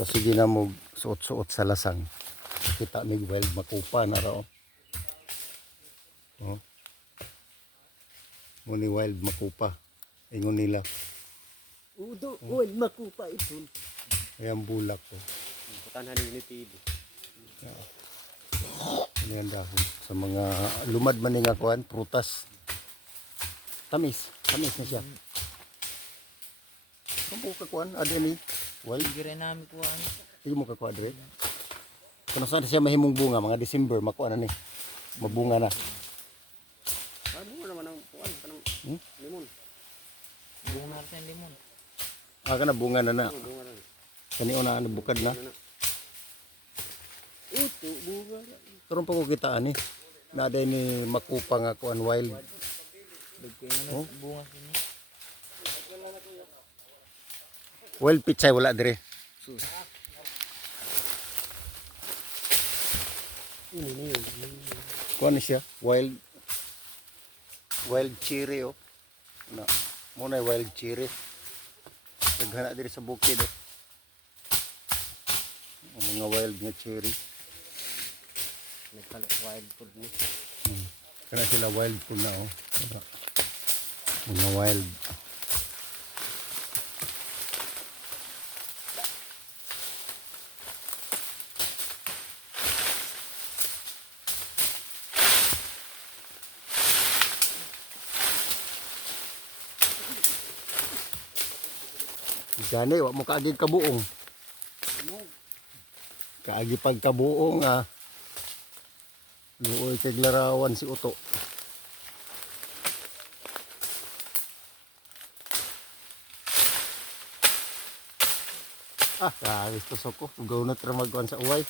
So sige na mo suot-suot sa lasang. Kita mig wild makupa na raw. Oh. Muni wild makupa. Ingon nila. Udo, wild makupa ito. Ayan bulak ko. Putanan ni TV. Ano yan dahon? Sa mga lumad man nga kuan, prutas. Tamis na siya. Ano ka kuan? Adi ni wild. Gire namin kuhaan. Hindi mo kakuha dre. Kung saan siya mahimong bunga, mga December, makuha na ni. Mabunga na. Ano mo naman ang kuan kanang limon. Bunga natin ang limon. Kana bunga na na. Bunga na. Kani una ano bukad na. Ito bunga. Karon pa ko kitaan ni. Naday ni makupa nga kuan wild. Dagko yung bunga sa inyo. Wild pichay wala dire. Kuan ni siya, wild cherry oh. Na, muna wild cherry. Naghana diri sa bukid oh. Ang mga wild nga cherry. Nagkala wild food ni. Kana sila wild po na oh. Mga wild. Gani, wak mo kaagi kabuong. Kaagi pagkabuong ah. Luoy kay larawan si Uto. Ah, gusto ko. Ugaw na tra magkuhan sa uway.